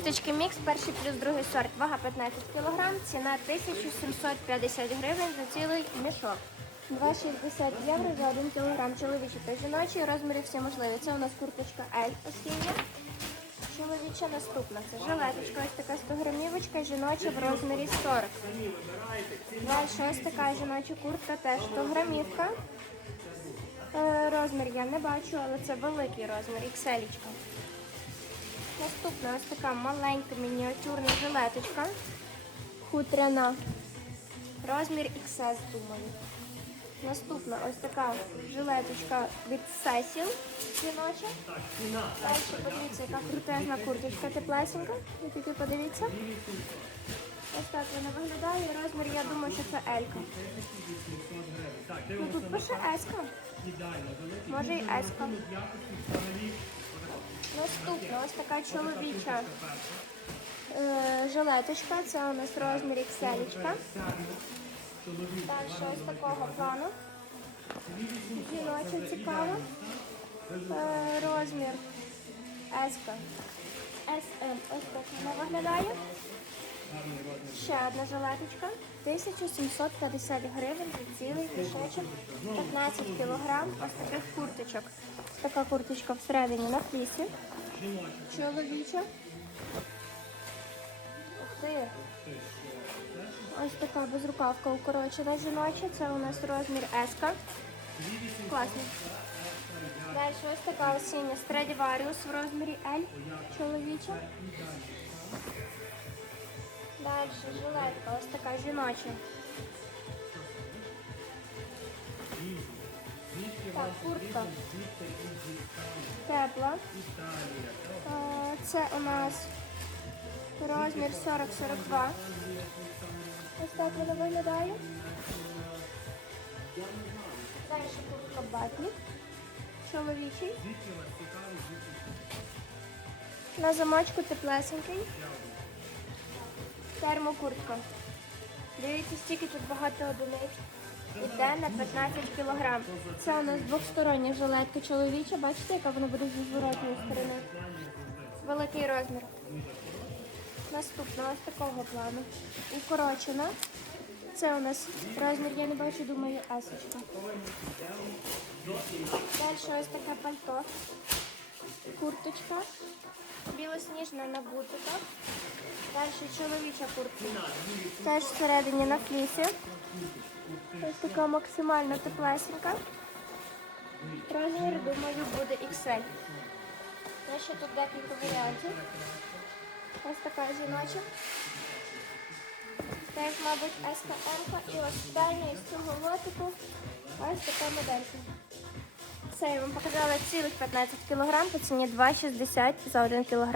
Курточки мікс, перший плюс другий сорт, вага 15 кг, ціна 1750 гривень за цілий мішок. 2,60 євро за 1 кг. Чоловічі та жіночі, розміри всі можливі. Це у нас курточка L осіння. Чоловіча наступна. Це жилеточка, ось така 100 грамівочка, жіноча в розмірі 40. Далі ось така жіноча куртка, теж 100 грамівка. Е, Розмір я не бачу, але це великий розмір, XL. Наступна ось така маленька мініатюрна жилеточка. Хутряна. Розмір XS, думаю. Наступна ось така жилеточка від Cecil жіноча. Далі подивіться, яка крутезна курточка теплесенька. Тільки подивіться. Ось так вона виглядає. Розмір, я думаю, що це Елька. Ну тут пише Еска. Може і Еска. Наступна ось така чоловіча е, жилеточка. Це у нас розмір XL. Далі ось такого плану. Жіноча цікаво. Е, розмір S. SM. Ось так вона виглядає. Ще одна жилеточка. 1750 гривень цілий мішечок. 15 кілограм ось таких курточок. Така курточка всередині на флісі. Чоловіча. Ух ти. Ось така безрукавка укорочена жіноча. Це у нас розмір S. Класно. Далі ось така осіння Stradivarius в розмірі L. Чоловіча. Далі жилетка, ось така жіноча. Так, куртка. Тепла. Е, Це у нас розмір 40-42. Ось так вона виглядає. Далі куртка батник. Чоловічий. На замочку теплесенький. Термокуртка. Дивіться, стільки тут багато одиниць. Іде на 15 кг. Це у нас двохстороння жилетка чоловіча. Бачите, яка вона буде зі зворотньої сторони. Великий розмір. Наступна ось такого плану. Укорочена. Це у нас розмір, я не бачу, думаю, есочка. Далі ось таке пальто. Курточка. Білосніжна на бутиках. Далі чоловіча куртка. Теж всередині на флісі. Ось така максимально теплесенька. Розмір, думаю, буде XL. Є ще тут декілька варіантів. Ось така жіноча. Теж, мабуть, СКМ. І остання із цього лотику ось така моделька. Це я вам показала цілих 15 кг по ціні 2,60 за 1 кг.